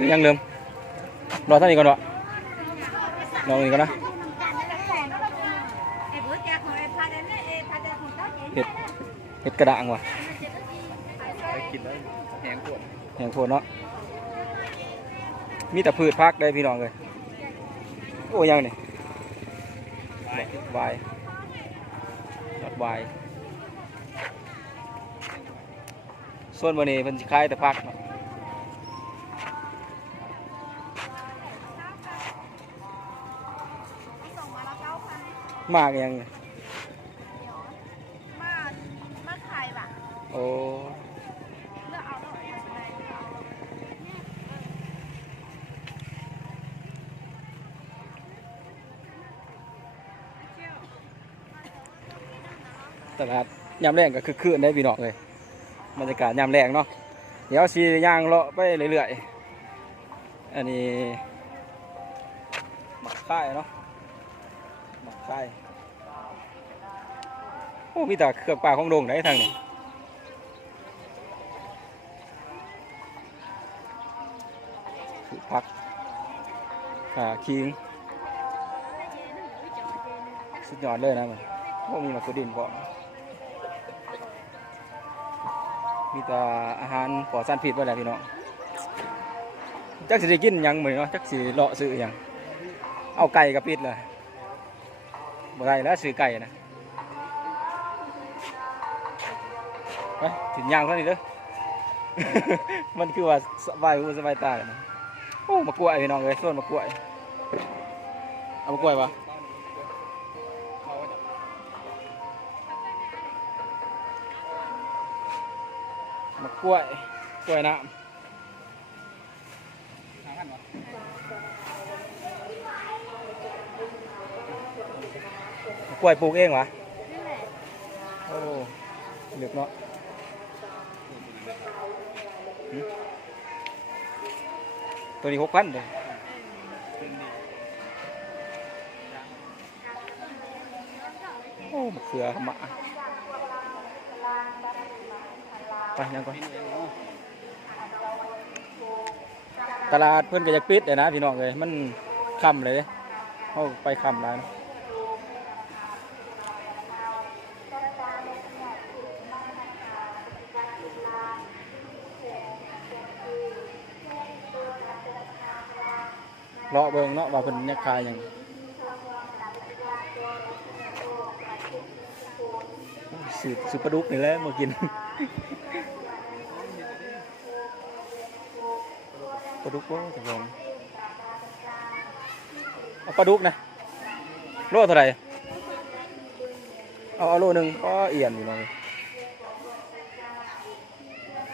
ซื้อยังเริ่มรอท่านี้ก่อนเนาะรออีกก่อนนะเห็ดเห็ดกระด้างว่ะแหงปวดแหงโพดเนาะมีแต่พืชพักได้พี่น้องเลยโอ้ยังนี่วายยอดวายส่วนวันนี้เป็นสิขายแต่พักเนาะ มากยังนี่มามาขายว่ะโอ้เลือกเอาเท่าไหร่ก็ได้เลือกเอาตลาดยามแรงก็คือคืนได้พี่น้องเลยบรรยากาศยามแรงเนาะเดี๋ยวสีย่างเลาะไปเรื่อยๆอันนี้หมักค่ายเนาะห มักค่โอ้มีแต่เครื่องปลาของโดงได้ทางนี้คือพักขาคิง สุดยอดเลยนะมันโอ้มีมักกระดินพร้อมมีแต่อาหารปลอดสารพิษไว้แหละพี่น้องจักสิได้กินยังเหมือนเนาะจักสิเลาะซื้อยังเอาไก่กับปิดเลย บ่ได้แล้วซื้อไก่นะไปถึงยางเท่านี้เด้อ มันคือว่าสบายหูสบายตาเลยนะโอ้มากล้วยพี่น้องเลยส่วนมากล้วย เอามากล้วยปะมะกล้วย กล้วยน้ำ กล้วยปลูกเองวะนี่แหละโอ้เหลือกเนาะหึตัวนี้หกพันเลยโอ้มะเขือมะไปยังก่อนตลาดเพื่อนก็จะปิดเลยนะพี่น้องเลยมันค่ำเลยเด้เขาไปค่ำแล้ว เลาะเบิงเนาะว่าเพิ่นยักขายหยังสืบสืบปลาดุกนี่แหละมากินปลาดุกว่าจะลองเอาปลาดุกนะโลเท่าไหร่เอาเอาโลหนึ่งก็เอียนอยู่เลย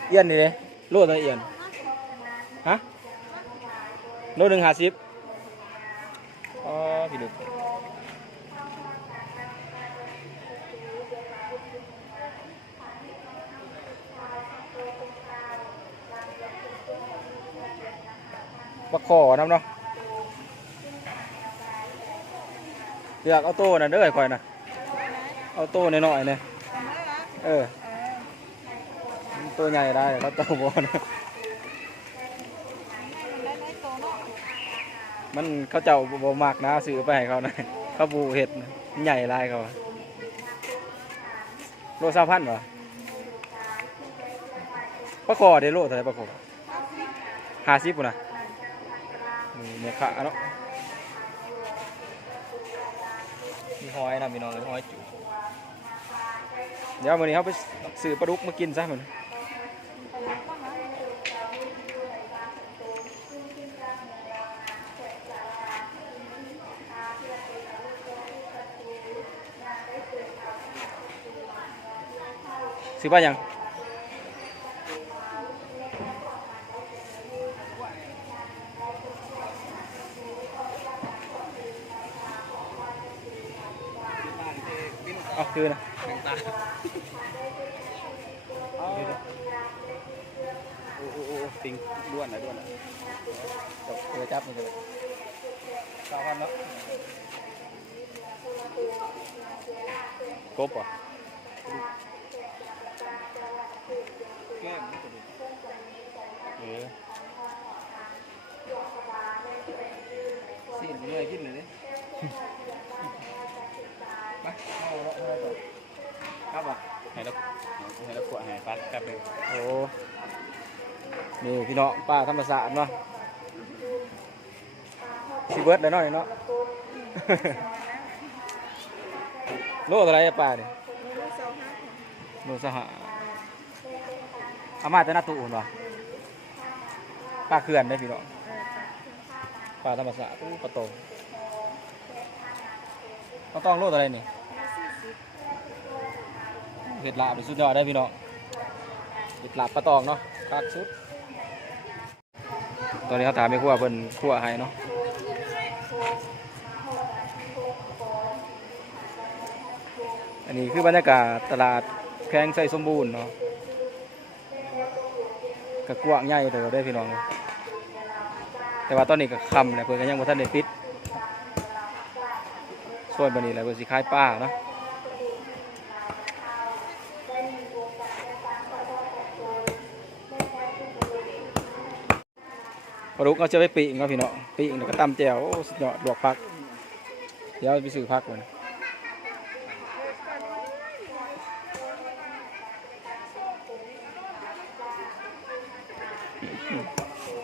เอียนนี่เลยโลเท่าเอียนฮะโลหนึ่งห้าสิบ พี่ดุกปลาคอน้ำเนาะอยากเอาโต้น่ะเด้อข่อยน่ะเอาโต้น้อยๆเนี่ยเออตัวใหญ่ได้เขาโตบ่นะ ได้ได้โตเนาะ มันเขาเจ้าบ่มักนะซื้อไปให้เขานะเขาปูเห็ดใหญ่ลายเขาโลสามพันวะปลาคอได้โลเท่าไหร่ปลาคอห้าสิบปุ่นนะนี่เนื้อขาเนาะมีหอยนะมีน้องเลยหอยจุเดี๋ยววันนี้เขาไปซื้อปลาดุกมากินซะเหมือน ซื้อป้ายังเอาคือนะแมงตาโอ้โหติงด้วนนะด้วนนะจบเลยจับมันเลยสามพันแล้วกบอะ แก้มนี่ตัวนี้เออมื่อยกินเลยดิไปเอาละเอาละต่อครับอะให้เราให้เราขวดให้ฟัดแป๊บหนึงโอ้นี่พี่น้องป้าธรรมศาสตร์เนาะชีเบิร์ดเลยเนาะนี่เนาะ โลเท่าไหรอะป้าเนี่ยโลสหะ อามาจะหน้าตู้หุ่นวะป้าเขื่อนได้พี่น้องป้าธรรมศาสตร์ตู้ประตูต้องต้องโลเท่าไรนี่เห็ดลาบสุดยอดได้พี่น้องเห็ดลาบปลาตองเนาะคักสุด ตอนนี้เขาถามไม่ครัวเพิ่นครัวให้เนาะอันนี้คือบรรยากาศตลาดแข้งไส้สมบูรณ์เนาะ กะกว้างใหญ่เติบได้พี่น้อง แต่ว่าตอนนี้ก็ค่ำแล้วเพิ่อนก็ยังบ่ทันได้ปิดส่วนบัดนี้แหละเพิ่นสิขายปลาเนาะปลุกเอาจะไปปีกเนาะพี่เนาะปีกแล้วก็ตำแจวสุดยอดลวกผัก เดี๋ยวไปซื้อผักก่อน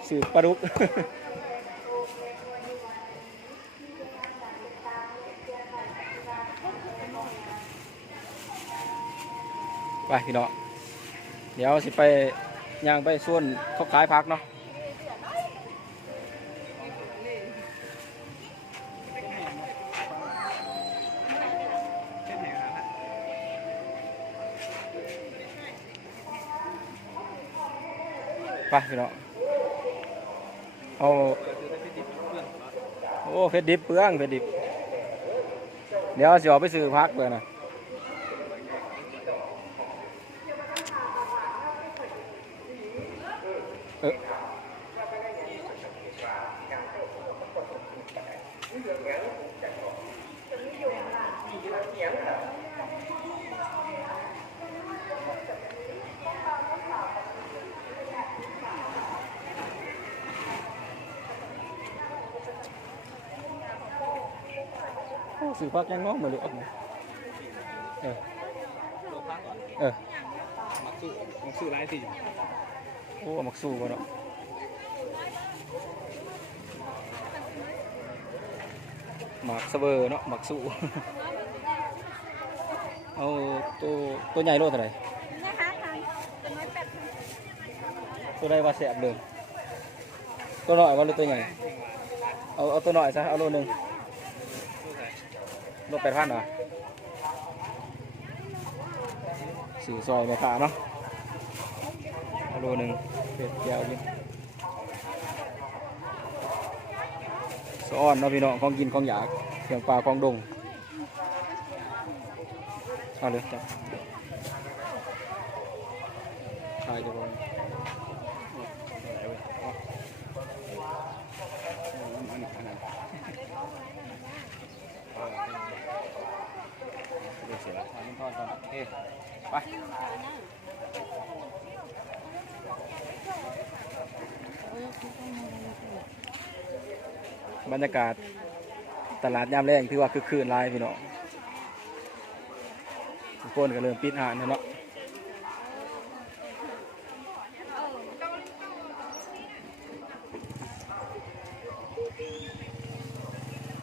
ซื้อปลาดุกไปพี่เนาะเดี๋ยวสิไปย่างไปส่วนเขาขายพักเนาะ ไปพี่น้องเอาโอ้เพชรดิบเปลืองเพชรดิบ เดี๋ยวสิออกไปซื้อพักเลยนะเออโอ้ ซื้อพักยังน้องเหมือนเลยออกมาเออโลพักก่อนเออมักสู้มักสู้ร้ายสิโอ้มักสู้บ่เนาะหมักเสเวอร์เนาะหมักสู้เอาตัวตัวใหญ่โลเท่าไหร่นะคะทางเป็นน้อยแปดพันตัวใดว่าแสบเลยตัวน้อยว่าหรือตัวใหญ่เอาเอาตัวน้อยซะเอาโลหนึ่งสู้ใส่ โลแปดพันเหรอสื่ซอยแม่ค้าเนาะโลหนึ่งเป็ดแก้วกินสะอ้อนเนาะพี่น้องของกินของอยากเสียงปลาของดงเอาเลยจ้ะขายจะบอล ไหนเว้ยเอาอันนั้นอันนั้นเออเดี๋ยวเสียละ ขายมัน ทอดก่อนโอเคไปบรรยากาศตลาดยามแรงที่ว่าคือคืนหลายพี่น้องคนก็เริ่มปิดหานแล้วเนาะ